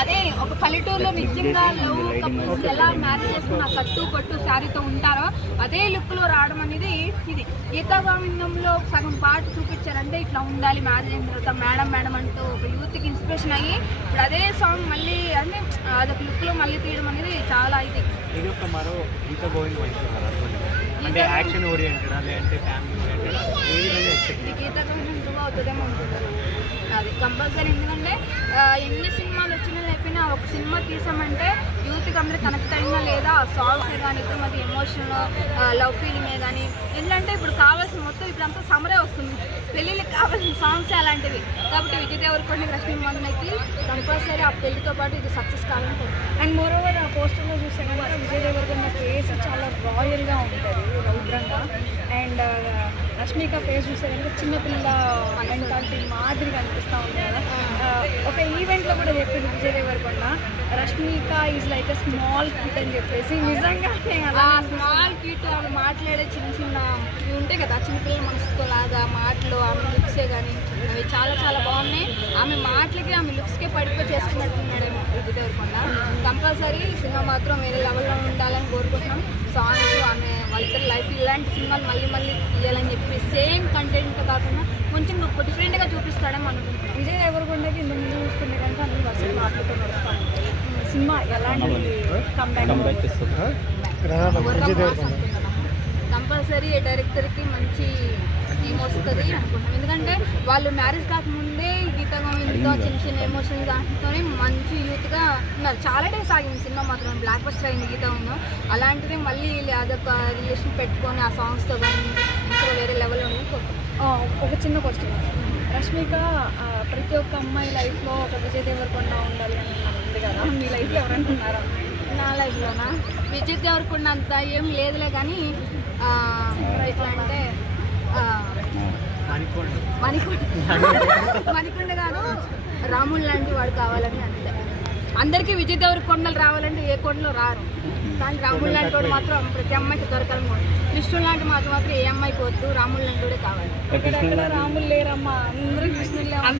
అదే ఒక పల్లెటూరులో నిజంగా కపుల్స్ ఎలా మ్యారేజ్ చేసుకున్న కట్టు పట్టు శారీతో ఉంటారో అదే లుక్ లో రావడం అనేది ఇది. గీతా గోవిందంలో సగం పాట చూపించారంటే ఇట్లా ఉండాలి మ్యారేజ్ అయిన తర్వాత మేడం మేడం అంటూ ఒక యూత్ కి ఇన్స్పిరేషన్ అయ్యి ఇప్పుడు అదే సాంగ్ మళ్ళీ అంటే అదొక లుక్ లో మళ్ళీ తీయడం అనేది చాలా ఇది. మరో గీతా గోవిందం అంటే యాక్షన్ ఓరియంటెడ్ లేదంటే ఫ్యామిలీ ఓరియంటెడ్ గీతా గోవిందం ఇంప్రూవ్ అవుతుందేమో అనుకుంటారు. అది కంపల్సరీ. ఎందుకంటే ఎన్ని సినిమాలు వచ్చినా లేకపోయినా ఒక సినిమా తీసామంటే యూత్కి అందరూ కనెక్ట్ అయినా లేదా సాంగ్సే కానీ ఇప్పుడు మాది ఎమోషనల్ లవ్ ఫీలింగే కానీ ఎందుకంటే ఇప్పుడు కావాల్సిన మొత్తం ఇప్పుడంతా సమరే వస్తుంది, పెళ్ళిళ్ళకి కావాల్సిన సాంగ్సే అలాంటివి. కాబట్టి విజయ్ దేవరకొండ రష్మి మందనకి కంపల్సరీ ఆ పెళ్లితో పాటు ఇది సక్సెస్ కావాలని. అండ్ మోరోవర్ ఆ పోస్టర్లో చూస్తే కనుక విజయ్ దేవరకొండ ఫేస్ చాలా రాయల్గా ఉంటుంది, రౌద్రంగా. అండ్ రష్మిక ఫేస్ చూస్తే కనుక చిన్నపిల్ల మెంటాలిటీ మాదిరిగా అనిపిస్తూ ఉంది కదా. ఒక ఈవెంట్లో కూడా చెప్పింది Vijay Devarakonda Rashmika is like a small kid అని చెప్పేసి. నిజంగానే అలా స్మాల్ కిట్ ఆమె మాట్లాడే చిన్న చిన్న ఇవి ఉంటాయి కదా చిన్నపిల్లల మనసుతో లాగా మాటలు ఆమె లుక్సే కానీ అవి చాలా చాలా బాగున్నాయి. ఆమె మాటలకి ఆమె లుక్స్కే పడిపోయి చేసుకున్నట్టున్నాడేమో విజయ్ దేవరకొండ. కంపల్సరీ సినిమా మాత్రం వేరే లెవెల్లో ఉండాలని కోరుకుంటున్నాం. సాంగ్స్ ఆమె వాళ్ళిద్దరు లైఫ్ ఇలాంటి సినిమాలు మళ్ళీ మళ్ళీ తీయాలని చెప్పి సేమ్ కంటెంట్ కాకుండా కొంచెం డిఫరెంట్గా చూపిస్తాడని అనుకుంటున్నాం. విజయ్ దేవరకొండకి ఇంత ముందు చూసుకుంటే కనుక అన్ని వర్షం మాటలతో నడుస్తాం. సినిమా ఎలాంటి కంబ్యాక్ కంపల్సరీ డైరెక్టర్కి మంచి థీమ్ వస్తుంది అనుకుంటున్నాం. ఎందుకంటే వాళ్ళు మ్యారేజ్ కాకముందే గీతా గోవింద్తో చిన్న చిన్న ఎమోషన్స్ దాంట్లోనే మంచి యూత్గా ఉన్నారు. చాలా డేస్ ఆగింది సినిమా మాత్రం బ్లాక్ బస్టర్ అయింది గీతా గోవిందం. అలాంటిది మళ్ళీ అదొక రిలేషన్ పెట్టుకొని ఆ సాంగ్స్తో కానీ ఇంకా వేరే లెవెల్లో ఒక చిన్న క్వశ్చన్. రష్మిక ప్రతి ఒక్క అమ్మాయి లైఫ్లో ఒక విజయ్ దేవరకొండ ఉండాలి అని ఉంది కదా, మీ లైఫ్లో ఎవరైనా ఉన్నారా? నా లైఫ్లోనా విజయ్ దేవరకొండ అంత ఏం లేదులే కానీ ఎట్లా అంటే మణికొండ గారు రాముడు లాంటి వాడు కావాలని అంతే. అందరికీ విజయ్ దేవరకొండలు రావాలంటే ఏ కొండలో రారు, కానీ రాముడు లాంటి వాడు మాత్రం ప్రతి అమ్మాయికి దొరకాలని కూడా. కృష్ణుడు లాంటి మాత్రం ఏ అమ్మాయికి వద్దు, రాముడు లాంటి వాడే కావాలి. రాములు లేరమ్మా, అందరూ కృష్ణులే.